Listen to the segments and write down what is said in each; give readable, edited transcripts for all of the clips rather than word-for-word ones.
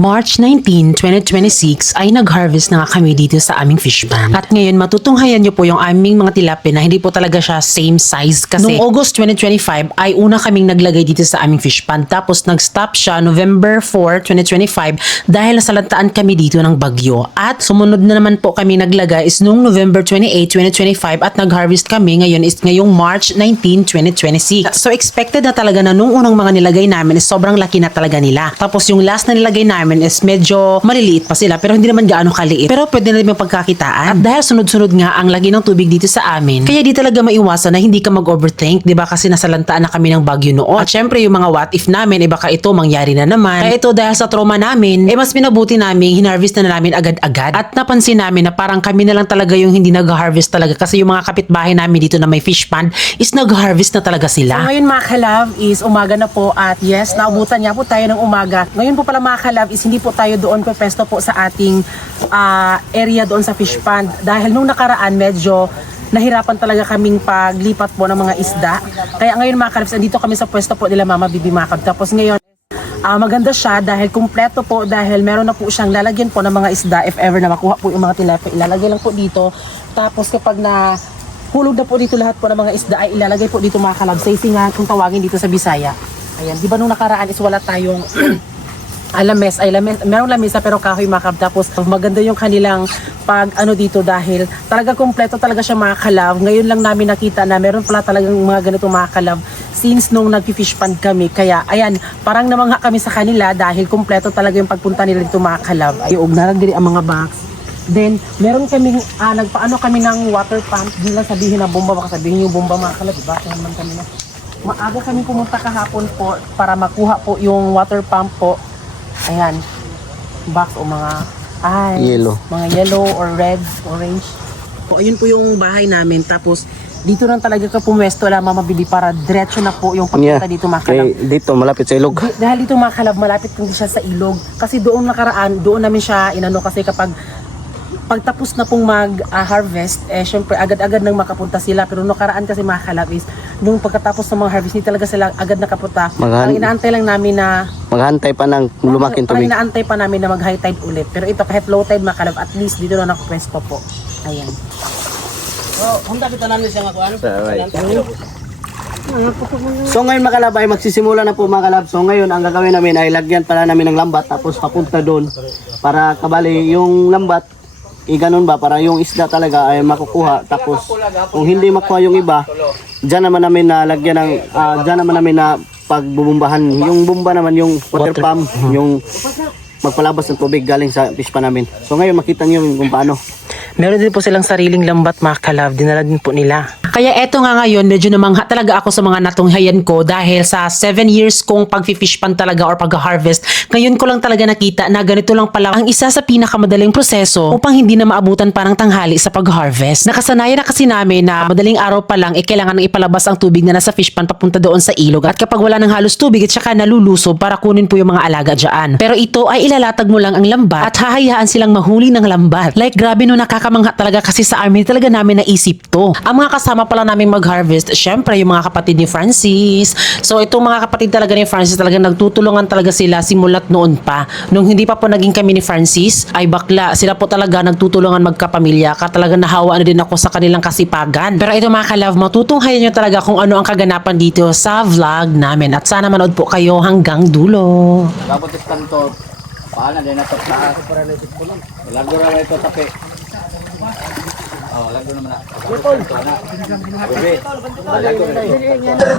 March 19, 2026 ay nag-harvest na nga kami dito sa aming fish pond. At ngayon matutunghayan nyo po yung aming mga tilapia na hindi po talaga siya same size kasi noong August 2025 ay una kaming naglagay dito sa aming fish pond. Tapos nag-stop siya November 4, 2025 dahil nasalantaan kami dito ng bagyo. At sumunod na naman po kami naglagay is noong November 28, 2025 at nag-harvest kami ngayon is ngayong March 19, 2026. So expected na talaga na nung unang mga nilagay namin is sobrang laki na talaga nila. Tapos yung last na nilagay namin is medyo maliliit pa sila pero hindi naman gaano kaliit. Pero pwede na rin yung pagkakitaan. At dahil sunod-sunod nga ang lagi ng tubig dito sa amin, kaya di talaga maiwasan na hindi ka mag-overthink, di ba? Kasi nasalantaan na kami ng bagyo noon. At syempre yung mga what if namin, baka ito mangyari na naman. Kaya ito dahil sa trauma namin, mas minabuti namin, hinarvest na namin agad-agad. At napansin namin na parang kami na lang talaga yung hindi nag-harvest talaga kasi yung mga kapitbahay namin dito na may fish pond is nag-harvest na talaga sila. So, ngayon mga kalab is umaga na po at yes, naubutan niya po tayo ng umaga. Ngayon po pala mga kalab is hindi po tayo doon pepesto po sa ating area doon sa fish pond. Dahil nung nakaraan medyo nahirapan talaga kaming paglipat po ng mga isda. Kaya ngayon mga kalabs, andito kami sa pwesto po nila Mama Bibi Makab. Tapos ngayon, maganda siya dahil kumpleto po dahil meron na po siyang lalagyan po ng mga isda if ever na makuha po yung mga tilapia. Ilalagay lang po dito. Tapos kapag na hulog na po dito lahat po ng mga isda ay ilalagay po dito mga kalabs. Say nga kung tawagin dito sa Bisaya. Ayan, di ba nung nakaraan is wala tayong lames, merong lamesa pero kahoy makab. Tapos maganda yung kanilang pag dito dahil talaga kompleto talaga siya mga kalab. Ngayon lang namin nakita na meron pala talagang mga ganito mga kalab since nung nag-fish pond kami. Kaya ayan, parang namangha kami sa kanila dahil kompleto talaga yung pagpunta nila dito mga kalab. Ayog na lang diri ang mga box. Then meron kaming nagpaano kami ng water pump. Hindi lang sabihin na bomba, baka sabihin yung bomba mga kalab. Diba? Kaya naman kami na. Maaga kami pumunta kahapon po para makuha po yung water pump po. Ayan, box o mga yellow. Mga yellow or red, orange. So, ayun po yung bahay namin. Tapos, dito lang talaga ka pumwesto lang mamabili para diretso na po yung pagpunta dito mga kalab. Dito, malapit sa ilog. Dahil dito mga kalab, malapit kung siya sa ilog. Kasi doon nakaraan, doon namin siya kasi kapag pagtapos na pong mag-harvest, syempre agad-agad nang makapunta sila. Pero nakaraan kasi mga kalab is, nung pagkatapos ng mga harvest, hindi talaga sila agad nakapunta. Ang inaantay lang namin na maghantay pa ng lumaking tubig. Ang inaantay pa namin na mag-high tide ulit. Pero ito kahit low tide mga kalab, at least dito na nakapwesto po. Ayan. So ngayon mga kalab ay magsisimula na po mga kalab. So ngayon ang gagawin namin ay lagyan pala namin ng lambat tapos papunta doon para kabali yung lambat ganun ba para yung isda talaga ay makukuha. Tapos kung hindi makuha yung iba, diyan naman namin na lagyan ng diyan naman namin na pagbubumbahan. Yung bomba naman yung water pump, yung magpalabas ng tubig galing sa fish pa namin. So ngayon makita niyo kung paano. Meron din po silang sariling lambat mga kalab, dinala din po nila. Kaya eto nga ngayon, medyo namangha talaga ako sa mga natunghayan ko dahil sa 7 years kong pag-fish pan talaga or pag-harvest, ngayon ko lang talaga nakita na ganito lang pala ang isa sa pinakamadaling proseso upang hindi na maabutan parang tanghali sa pag-harvest. Nakasanayan na kasi namin na madaling araw pa lang kailangan nang ipalabas ang tubig na nasa fish pan papunta doon sa ilog at kapag wala ng halos tubig at saka nalulusob para kunin po yung mga alaga dyan. Pero ito ay ilalatag mo lang ang lambat at hahayaan silang mahuli ng lambat. Like grabe no, nakakamangha talaga kasi sa amin talaga namin naisip to. Ang mga kasama pala namin mag-harvest, syempre yung mga kapatid ni Francis. So itong mga kapatid talaga ni Francis talaga nagtutulungan talaga sila simulat noon pa. Nung hindi pa po naging kami ni Francis, ay bakla. Sila po talaga nagtutulungan magkapamilya. Talaga nahawa na din ako sa kanilang kasipagan. Pero ito mga kalove, matutunghayan nyo talaga kung ano ang kaganapan dito sa vlog namin. At sana manood po kayo hanggang dulo. Kabutis kanto. Paano din na to sa lago ra ito tapi.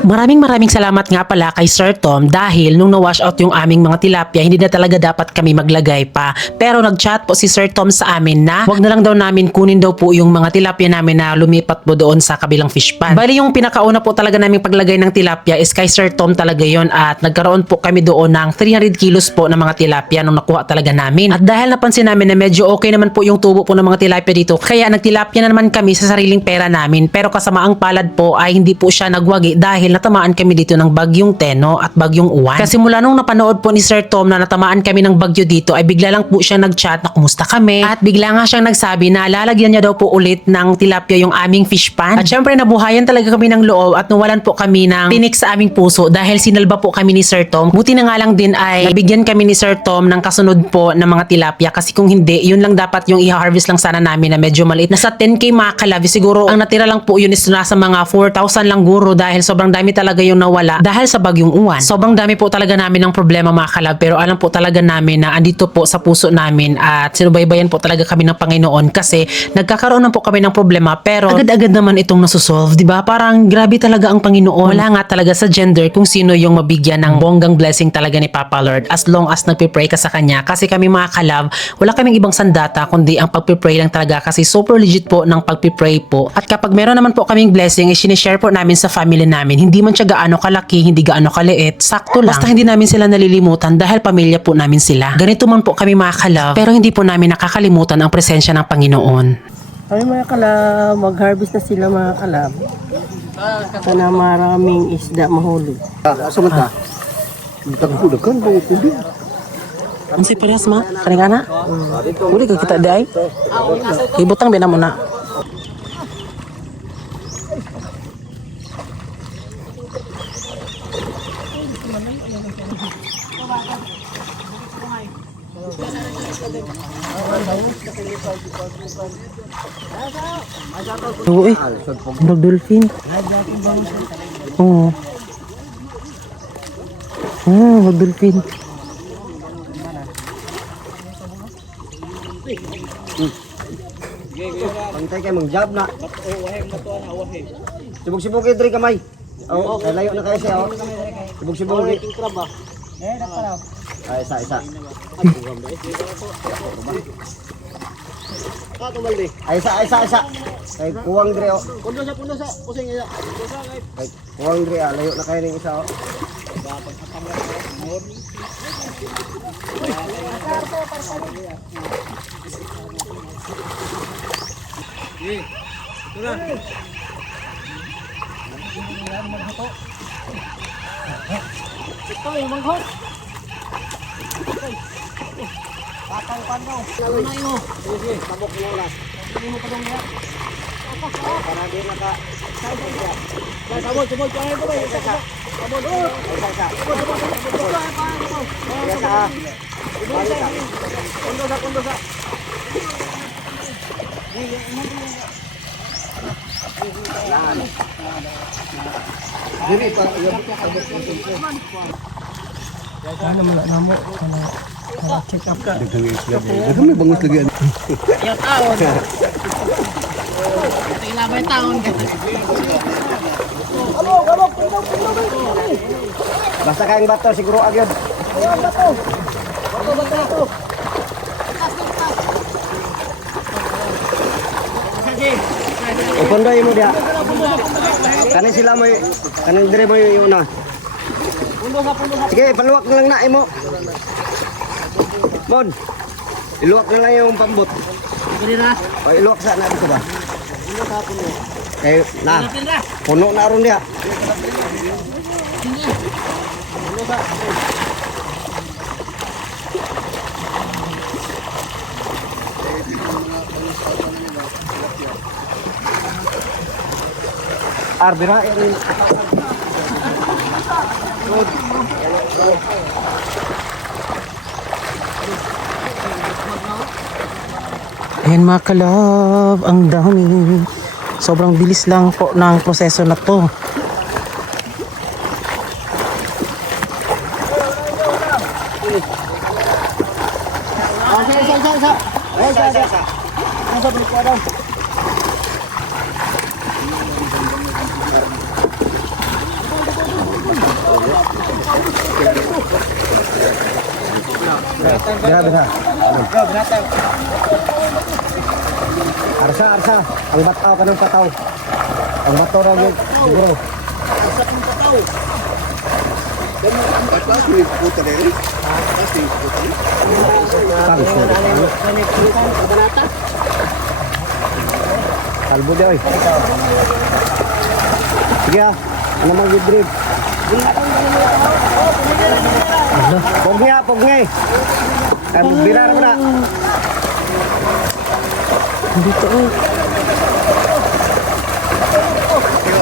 Maraming salamat nga pala kay Sir Tom dahil nung na-wash out yung aming mga tilapia, hindi na talaga dapat kami maglagay pa. Pero nag-chat po si Sir Tom sa amin na wag na lang daw namin kunin daw po yung mga tilapia namin na lumipat po doon sa kabilang fish pan. Bali yung pinakauna po talaga namin paglagay ng tilapia is kay Sir Tom talaga yon at nagkaroon po kami doon ng 300 kilos po ng mga tilapia nung nakuha talaga namin. At dahil napansin namin na medyo okay naman po yung tubo po ng mga tilapia dito, kaya nagtilapia na naman kami sa sariling pera namin. Pero kasamaang palad po ay hindi po siya nagwagi dahil natamaan kami dito ng bagyong Teno at bagyong Uwan. Kasi mula nung napanood po ni Sir Tom na natamaan kami ng bagyo dito ay bigla lang po siya nag-chat na kumusta kami. At bigla nga siyang nagsabi na lalagyan niya daw po ulit ng tilapia yung aming fish pan. At syempre nabuhayan talaga kami ng loob at nawalan po kami ng tinik sa aming puso dahil sinalba po kami ni Sir Tom. Buti na nga lang din ay nabigyan kami ni Sir Tom ng kasunod po ng mga tilapia kasi kung hindi, yun lang dapat yung i-harvest lang sana namin na medyo maliit. Nasa 10k mga kalabi, siguro ang natira lang po yun is nasa mga 4,000 lang guro dahil sobrang dami talaga yung nawala dahil sa bagyong Uwan. Sobrang dami po talaga namin ng problema mga kalab, pero alam po talaga namin na andito po sa puso namin at sinubaybayan po talaga kami ng Panginoon kasi nagkakaroon na po kami ng problema pero agad-agad naman itong nasusolve, di ba? Parang grabe talaga ang Panginoon. Wala nga talaga sa gender kung sino yung mabigyan ng bonggang blessing talaga ni Papa Lord as long as nagpipray ka sa Kanya. Kasi kami mga kalab, wala kaming ibang sandata kundi ang pagpipray lang talaga kasi super legit po ng pagpipray po. At kapag meron naman po kaming blessing, sinishare po namin sa family namin. Hindi man siya gaano kalaki, hindi gaano kaliit, sakto lang. Basta hindi namin sila nalilimutan dahil pamilya po namin sila. Ganito man po kami mga kalab, pero hindi po namin nakakalimutan ang presensya ng Panginoon. Ay mga kalab, mag-harvest na sila mga kalab. Sana maraming isda mahulog. Sumunod ka. Dagdagan ba ito din? Ang si parehas ma, kanina na. Uli ka kita day. Ibutang bina mo na. Oo eh, mag-dolphin. Oo. Mag-dolphin. Pantay kayo mong job na. Sibog-sibog kayo, Dre, kamay. Oo, layo na kayo siya. Sibog-sibog kayo. Ay, isa. Ay, isa. Kay kuwang Dre, oh. Pundo sa. Kusing isa. Kay kuwang Dre, layo na kayo ng isa, oh. Basta kayong bato, siguro agad. Upundoy mo dia. Kanin sila mo, kanin dire mo yung una. Sige, paluwak na lang na mo. Mon, iluwak na lang yung pambot. O, iluwak sa na dito ba? Eh, na, puno na ron dia. Arbira, ini. Ayan mga kalab, ang dami. Sobrang bilis lang po ng proseso na to. Grabe na. Arsa. Ang bataw ka ng pataw. Ang bataw na yun. Siguro. Kalbo di oy. Sige ah. Ano mag-drip? Pogni ah, pogni. Birar mo na. Dito eh.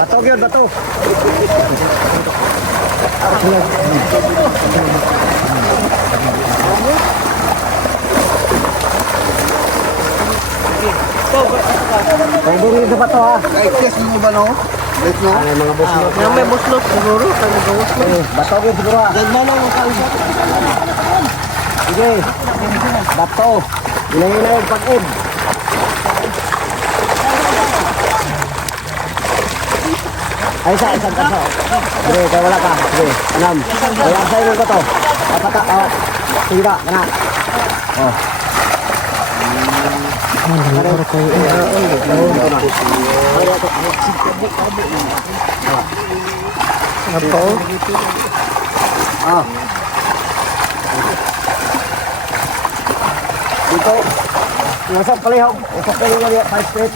Bato yun, bato. Pwede rin sa bato ha. Test mo ba no? Test mo? Ano mga buslot? Yung may buslot siguro. Kami buslot. Bato yun siguro ha. Nagmano mo kausap? Sige. Bato. Ilangin na yung pag-ib. Ay, isa. Sige, kaya wala ka. Sige, 6. Kaya ang sa'yo ko to. Kapata, sige ka, kana. Oh. Ah. Dito. Nasap kalihog. Nasap kalihog. 5 straight.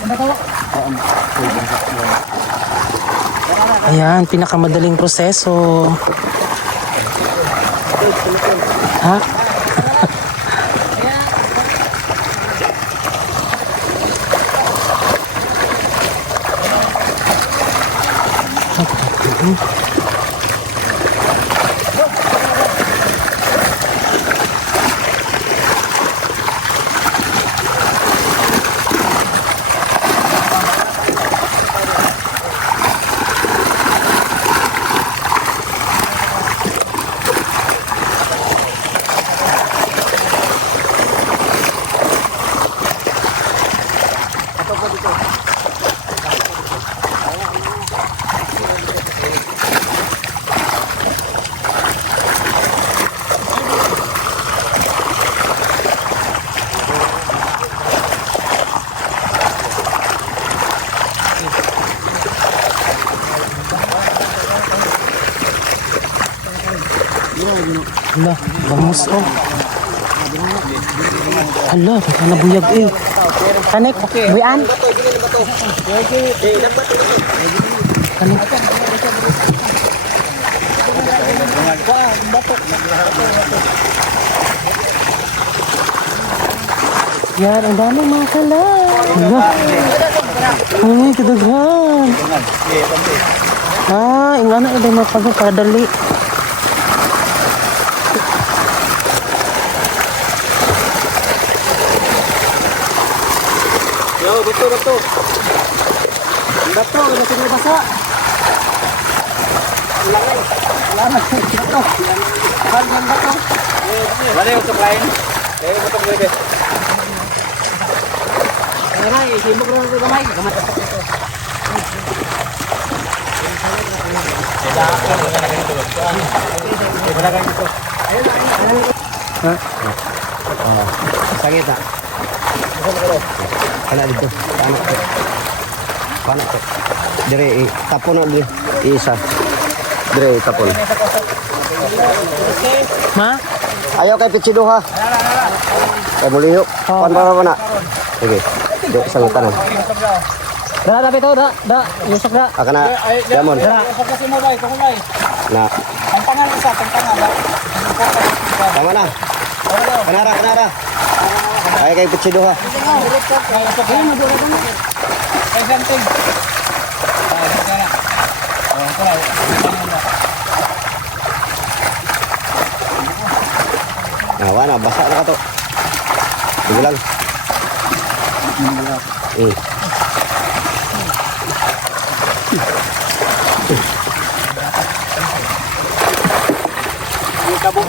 Ayan, pinakamadaling proseso. Ha? Hala, bangus oh. Hala, baka nabuyag eh. Kanek, buyan. Kanek. Yan, ang dami mga kalat. Hala. Ay, kadaghan. Ah, ingana ito mapagkakadali. Yo, bato. Bato, nasi may basa. Bato. Wala yung supply. Kaya mo itong pwede. Sibog rin ito gamay. Sakit ah. Kana dito. Kana to. Dire tapon na dire. Isa. Dire tapon. Ma? Ayaw kay pichido ha. Kay muliyo. Pan na. Sige. Di isang tanan. Da bitaw da. Yusok da. Aka na. Diamond. Na. Tama na. Kanara. Ay kay pichido ha. Nawa na, basa na ka to. Sige lang. Kabo.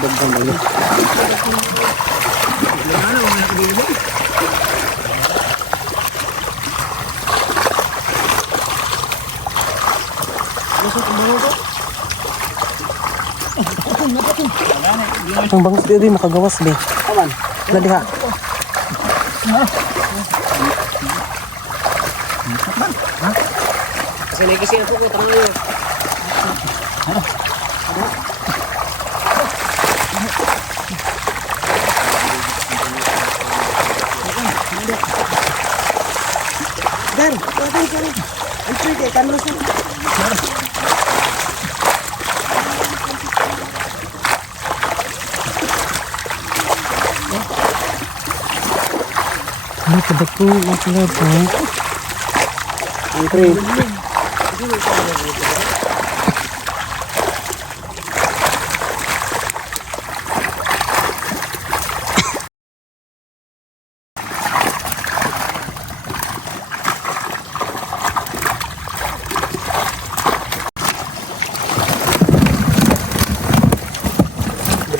dagdag lagi. Ang bangus di makagawas be. Aman. Na diha. Kasi ako ko tangan niyo. Dan, kan. Antri deh kan lu. Ano kadak ko makalab ha? Antri.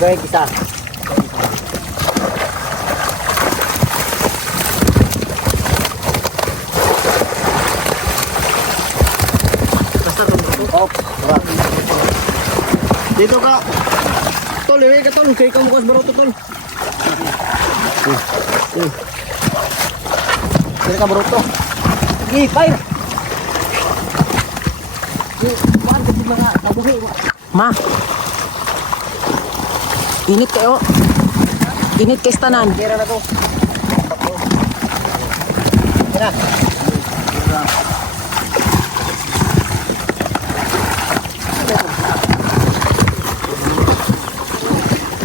Baik kita. Dito ka. Tol, iwi ka tol. Kaya ka mukas baroto tol. Kaya ka baroto. Sige, fire. Kuhaan ka mga kabuhi. Ma. Init kayo. Init kay tanan. Kira na to. Kira.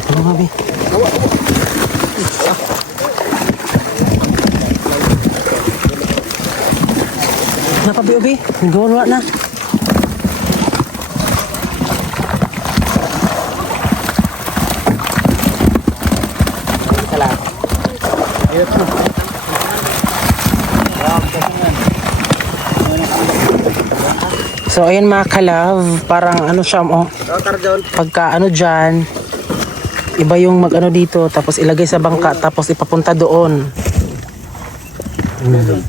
Ano nga be? Napabi ubi? Gawin wala na. So ayun mga kalove, parang ano siya mo, pagka ano dyan, iba yung mag ano dito, tapos ilagay sa bangka, tapos ipapunta doon. Duyung.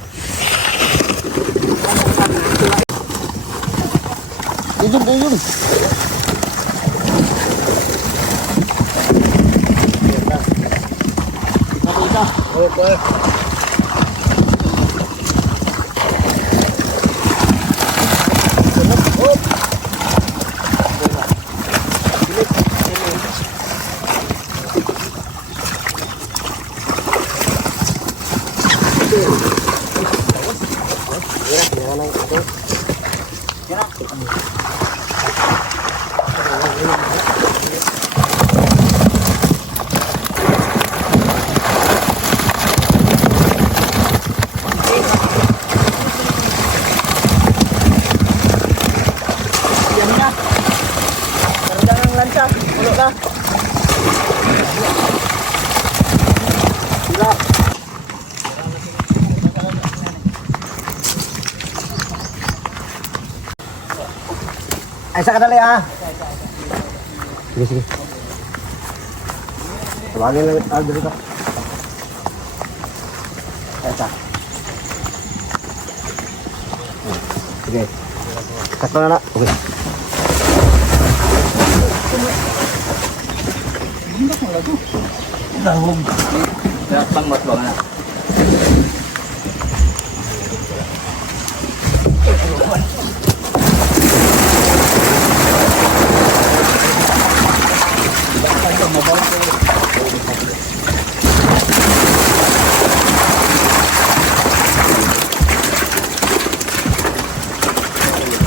Ay, sa kadali ah. Sige. Tawagin lang dito. Ay, sa. Sige. Cut mo na. Okay. Dahog. Pang mat ba na?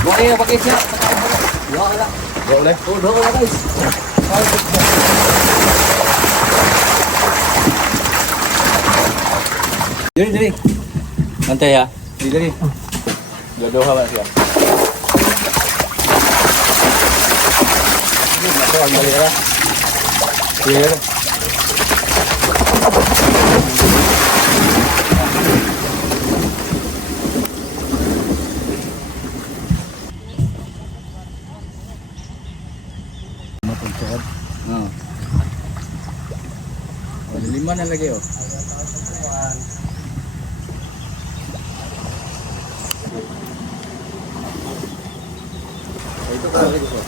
Boleh pakai siap. Boleh. Boleh guys. Jadi. Santai ya. Jadi. Jodoh apa sih? Masuk ambil ya. Iya. Lima na lagi oh. Ito ko lagi ko.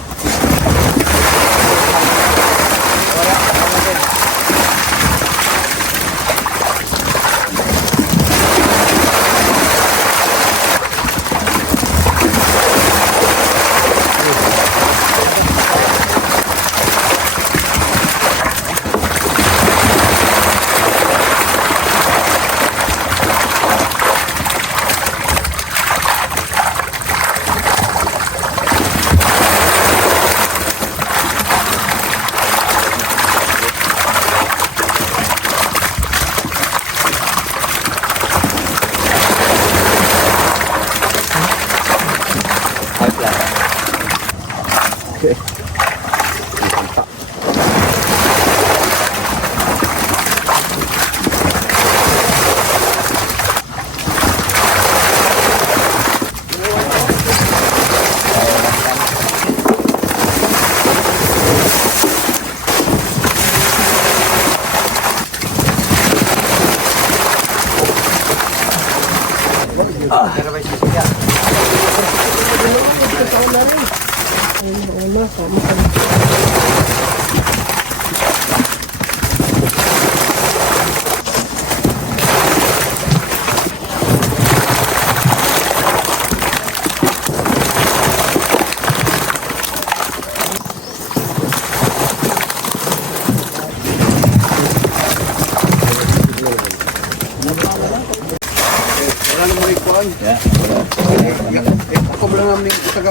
Ako lang ang taga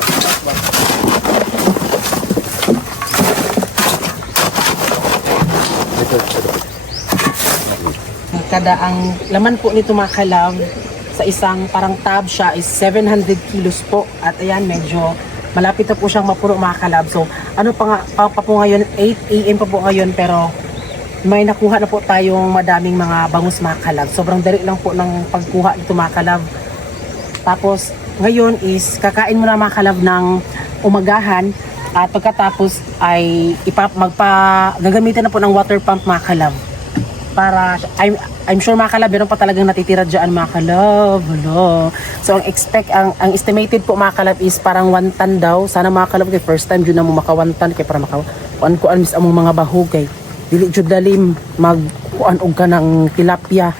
Kada ang laman po nito mga kalab sa isang parang tab siya is 700 kilos po. At ayan, medyo malapit na po siyang mapuno mga kalab. So ano pa nga pa po ngayon, 8 AM pa po ngayon, pero may nakuha na po tayong madaming mga bangus mga kalab. Sobrang dali lang po ng pagkuha nito mga kalab. Tapos ngayon is kakain muna mga kalab ng umagahan, at pagkatapos ay gagamitin na po ng water pump mga kalab. Para I'm sure mga kalab, meron pa talagang natitira dyan mga kalab. Hello. So ang estimated po mga kalab is parang 1 ton daw. Sana mga kalab, kay first time dyan na mo maka 1 ton, kay para maka kuan mis among mga bahugay. Dili jud dalim magkuan og ka ng tilapia.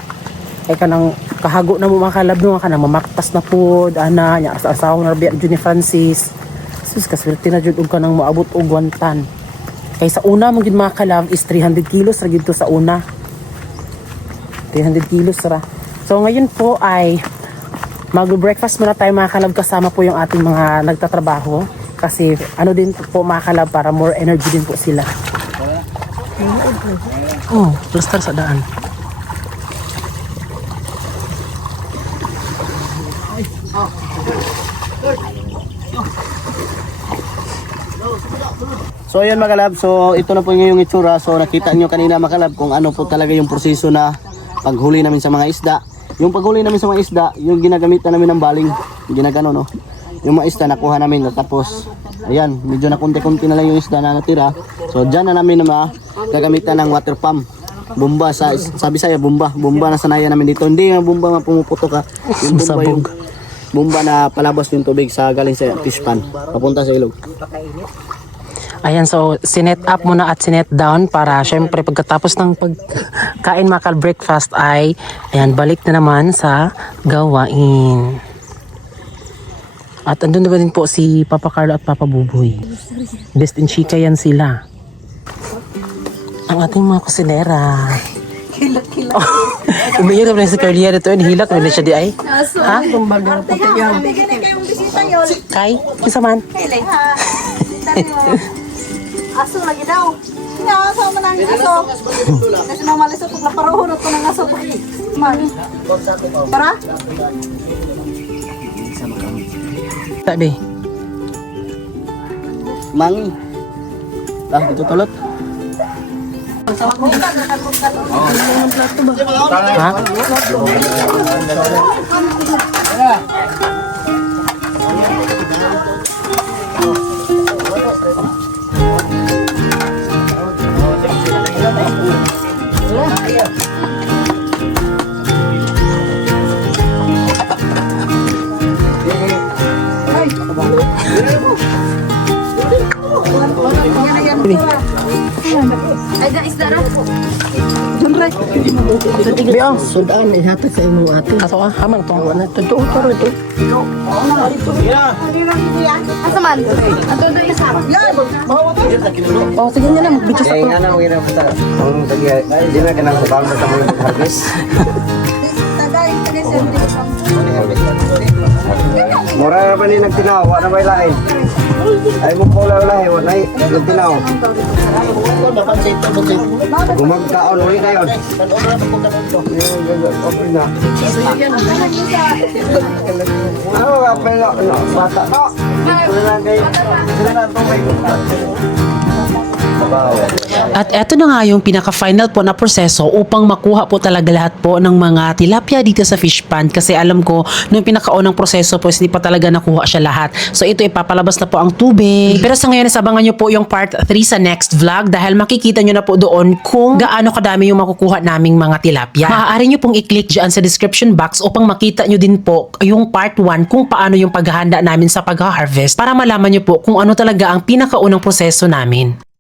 Kay kanang kahago na mo mga kalab no, kanang mamaktas na pud ana nya sa asawa na biya jud ni Francis. Sus kaswerte na jud og kanang moabot og 1 ton. Kay sa una mo gid mga kalab is 300 kilos ra gid to sa una. 300 kilos ra. So ngayon po ay mag-breakfast muna tayo mga kalab, kasama po yung ating mga nagtatrabaho. Kasi ano din po mga kalab, para more energy din po sila. Oh, plaster sa daan. So ayan mga kalab, so ito na po yung itsura. So nakita nyo kanina mga kalab kung ano po talaga yung proseso na paghuli namin sa mga isda. Yung paghuli namin sa mga isda, yung ginagamitan namin ng baling, ginagano no. Yung mga isda nakuha namin, tapos ayan, medyo na konti-konti na lang yung isda na natira. So dyan na namin na gagamitan ng water pump. Bomba sa Bisaya, bomba na sanayan namin dito. Hindi yung bomba nga pumuputok ka. Yung bomba yung bomba na palabas yung tubig sa galing sa fish pan papunta sa ilog. Ayan, so sinet up muna at sinet down para syempre pagkatapos ng pagkain makal breakfast ay ayan, balik na naman sa gawain. At andun na ba din po si Papa Carlo at Papa Buboy. Best in chika yan sila. Ang ating mga kusinera. Hilak-hilak. Oh, umiyak na si Carlia dito. Hilak na siya di ay. Ha? Kumbaga puti yan. Kay? Kisa man? Aso lagi daw. Nga, aso man ang aso. Kasi nang malisot na paruhunot ko ng aso. Man. Para? Tabi. Mangi. Ah, dito tulot. Ha? Biyo, sudan ihatag sa imong ate. Aso ah, hamang to. Wala to to ito. Asa man? Ato do isa. Oh, sige na lang, magbidyo sa Kaya nga na, mga puta. Ang tagay, di na ka nang sabang sa mga harvest. Tagay sir. Mura ba ni nagtinaw? Wala ba ilahin? Ay mo ko lang lahi, wala nagtinaw. Gumagkaon, wala kayo. Okay na. Ano nga pala? Bata. Wala lang kayo. Wala lang At eto na nga yung pinaka-final po na proseso upang makuha po talaga lahat po ng mga tilapia dito sa fish pond kasi alam ko nung pinakaunang proseso po hindi pa talaga nakuha siya lahat. So ito ipapalabas na po ang tubig. Pero sa ngayon sabangan nyo po yung part 3 sa next vlog dahil makikita nyo na po doon kung gaano kadami yung makukuha naming mga tilapia. Maaari nyo pong i-click dyan sa description box upang makita nyo din po yung part 1 kung paano yung paghahanda namin sa pag-harvest para malaman nyo po kung ano talaga ang pinakaunang proseso namin.